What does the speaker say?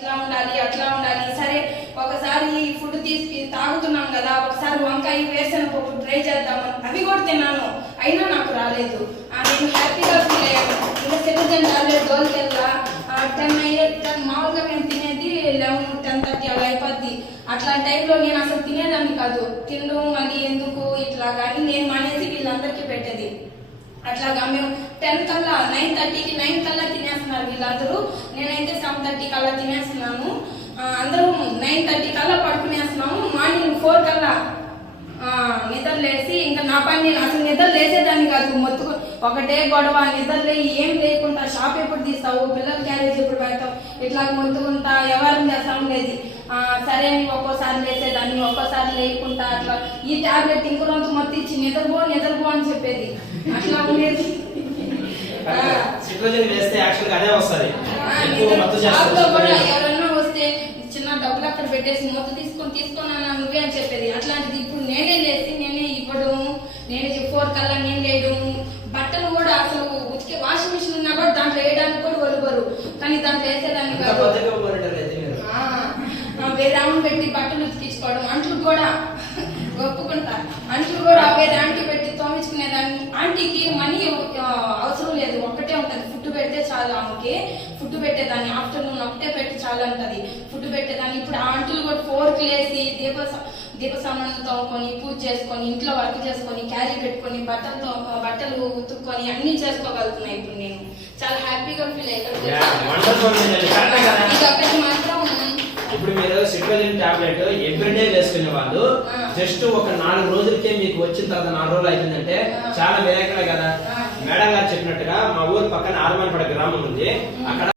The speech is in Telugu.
ఇట్లా ఉండాలి అట్లా ఉండాలి. సరే ఒకసారి ఫుడ్ తీసి తాగుతున్నాం కదా, ఒకసారి వంకాయ వేరుశనగ పప్పు ట్రై చేద్దామని అవి కూడా తిన్నాను, అయినా నాకు రాలేదు. నేను హ్యాపీగా ఫీల్ అయ్యాను. ఇంకా సిటిజన్ టాబ్లెట్ దోలుకెళ్ళా 10 మామూలుగా మేము తినేది 11-10:30 అలా అయిపోద్ది. అట్లాంటి టైంలో నేను అసలు తినేదాన్ని కాదు. తినడం మళ్ళీ ఎందుకు ఇట్లా కానీ నేను మానేసి వీళ్ళందరికీ పెట్టేది. అట్లాగా మేము 10 కల్లా 9:30కి తినేస్తున్నారు వీళ్ళందరూ. నేనైతే 7:30 కల్లా తినేస్తున్నాను. అందరూ 9:30 కల్లా పడుకునేస్తున్నాము. మార్నింగ్ 4 కల్లా నిద్ర లేసి ఇంకా నా పని నేను అసలు నిద్ర లేసేదాన్ని కాదు. మొత్తుకు ఒకటే గొడవ, నిద్రలే ఏం లేకుండా షాప్ ఎప్పుడు తీస్తావు, పిల్లల క్యారేజ్ ఎప్పుడు పెడతావు, ఇట్లా మొత్తుకుంటా ఎవరిని చేస్తాం లేదు. సరే అని ఒక్కోసారి లేసేదాన్ని, ఒక్కోసారి లేకుండా అట్లా ఈ టాబ్లెట్ ఇంకో రోజు మొత్తం ఇచ్చి నిద్రపో అని చెప్పేది. అట్లా ఉండేది. ఎవరన్నా వస్తే చిన్న డబ్బులు అక్కడ పెట్టేసి మొత్తం తీసుకొని నువ్వే అని చెప్పేది. అట్లాంటిది ఇప్పుడు నేనే లేసి నేనే ఇవ్వడం, నేనే 4 కల్లా నేను వేయడం. బట్టలు కూడా అసలు ఉతికే వాషింగ్ మిషన్ ఉన్నా కూడా దాంట్లో వేయడానికి కూడా వలువరు, కానీ దాంట్లో వేసేదాన్ని కాదు. వేరే ఆమెను పెట్టి బట్టలు ఉతికించుకోవడం, అంట్లు కూడా ఒప్పుకుంటా, అంట్లు కూడా వేరే ఆంటీ పెట్టి తోమించుకునేదాన్ని. ఆంటీకి మనీ అవసరం లేదు, ఒక్కటే ఉంటది, ఫుడ్ పెడితే చాలు. ఆమెకి ఫుడ్ పెట్టేదాన్ని, ఆఫ్టర్నూన్ ఒకటే పెట్టి చాలు అంటది, ఫుడ్ పెట్టేదాన్ని. ఇప్పుడు ఆ ఆంటీలు కూడా 4కి లేసి దీప సామాన్లు తోముకొని పూజ చేసుకొని ఇంట్లో వర్క్ చేసుకొని క్యారీ పెట్టుకొని బట్టలు ఉతుక్కొని అన్ని చేసుకోగలుగుతున్నాయి. ఇప్పుడు నేను చాలా హ్యాపీగా ఫీల్ అయ్యాను. మాత్రం ఇప్పుడు మీరు సిట్రోజిన్ టాబ్లెట్ ఎవ్రీడే వేసుకునే వాళ్ళు జస్ట్ ఒక 4 రోజులకే మీకు వచ్చిన తర్వాత 4 రోజులు అయిపోయిందంటే చాలా మిరాకిల్ కదా. మేడం గారు చెప్పినట్టుగా మా ఊరు పక్కన ఆర్మాన్పడ గ్రామం ఉంది, అక్కడ